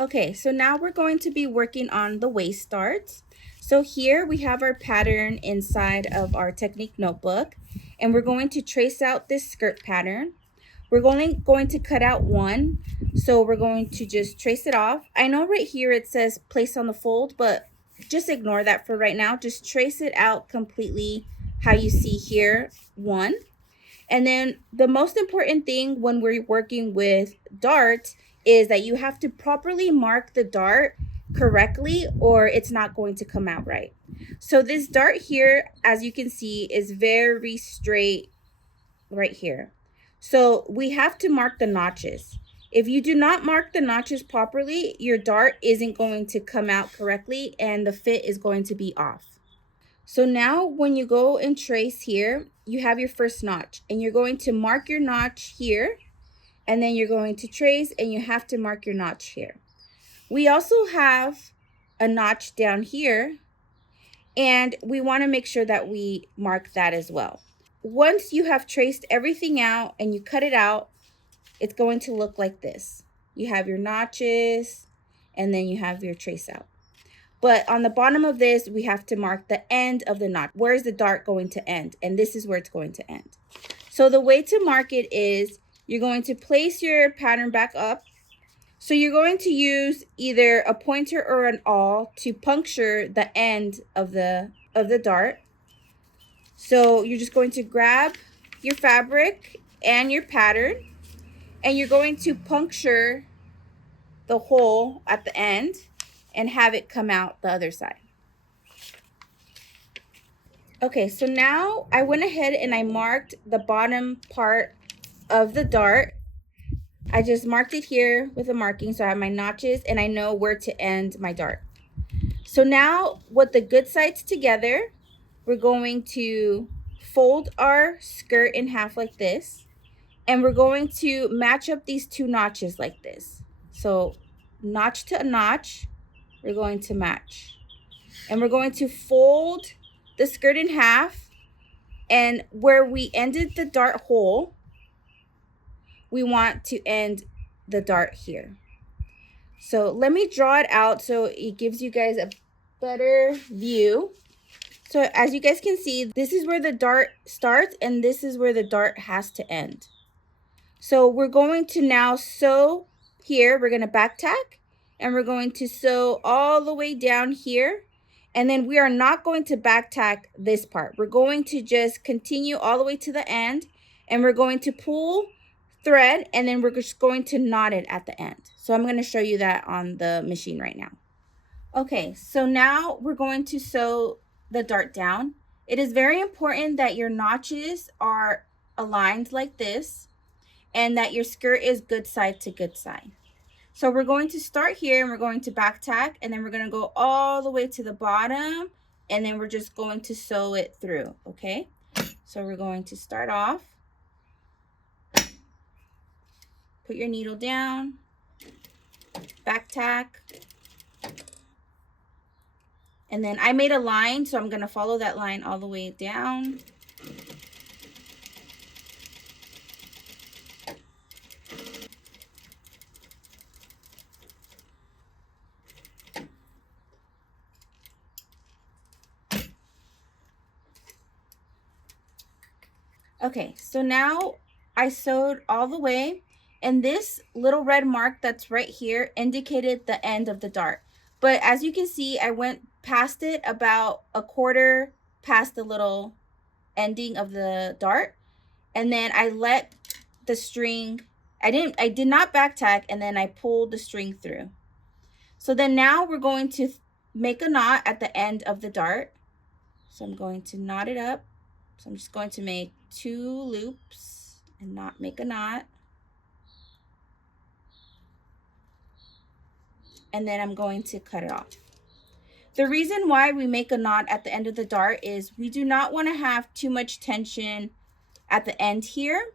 Okay, so now we're going to be working on the waist darts. So here we have our pattern inside of our technique notebook, and we're going to trace out this skirt pattern. We're only going to cut out one, so we're going to just trace it off. I know right here it says place on the fold, but just ignore that for right now. Just trace it out completely how you see here, one. And then the most important thing when we're working with darts is that you have to properly mark the dart correctly or it's not going to come out right. So this dart here, as you can see, is very straight right here. So we have to mark the notches. If you do not mark the notches properly, your dart isn't going to come out correctly and the fit is going to be off. So now when you go and trace here, you have your first notch and you're going to mark your notch here, and then you're going to trace and you have to mark your notch here. We also have a notch down here and we want to make sure that we mark that as well. Once you have traced everything out and you cut it out, it's going to look like this. You have your notches and then you have your trace out. But on the bottom of this, we have to mark the end of the notch. Where is the dart going to end? And this is where it's going to end. So the way to mark it is you're going to place your pattern back up. So you're going to use either a pointer or an awl to puncture the end of the dart. So you're just going to grab your fabric and your pattern, and you're going to puncture the hole at the end and have it come out the other side. Okay, so now I went ahead and I marked the bottom part of the dart. I just marked it here with a marking, so I have my notches and I know where to end my dart. So now with the good sides together, we're going to fold our skirt in half like this, and we're going to match up these two notches like this. So notch to a notch, we're going to match. And we're going to fold the skirt in half, and where we ended the dart hole, we want to end the dart here. So let me draw it out so it gives you guys a better view. So as you guys can see, this is where the dart starts and this is where the dart has to end. So we're going to now sew here. We're going to back tack and we're going to sew all the way down here. And then we are not going to back tack this part. We're going to just continue all the way to the end, and we're going to pull thread, and then we're just going to knot it at the end. So I'm going to show you that on the machine right now. Okay, so now we're going to sew the dart down. It is very important that your notches are aligned like this and that your skirt is good side to good side. So we're going to start here and we're going to back tack, and then we're going to go all the way to the bottom, and then we're just going to sew it through, okay? So we're going to start off. Put your needle down, back tack, and then I made a line, so I'm going to follow that line all the way down. Okay, so now I sewed all the way, and this little red mark that's right here indicated the end of the dart. But as you can see, I went past it about a quarter past the little ending of the dart, and then I let the string, I did not back tack, and then I pulled the string through. So then now we're going to make a knot at the end of the dart. So I'm going to knot it up. So I'm just going to make 2 loops and not make a knot. And then I'm going to cut it off. The reason why we make a knot at the end of the dart is we do not want to have too much tension at the end here,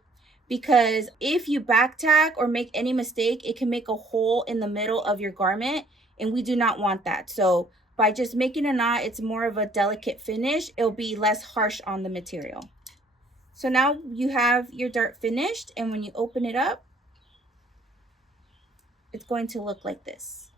because if you back tack or make any mistake, it can make a hole in the middle of your garment, and we do not want that. So by just making a knot, it's more of a delicate finish. It'll be less harsh on the material. So now you have your dart finished, and when you open it up, it's going to look like this.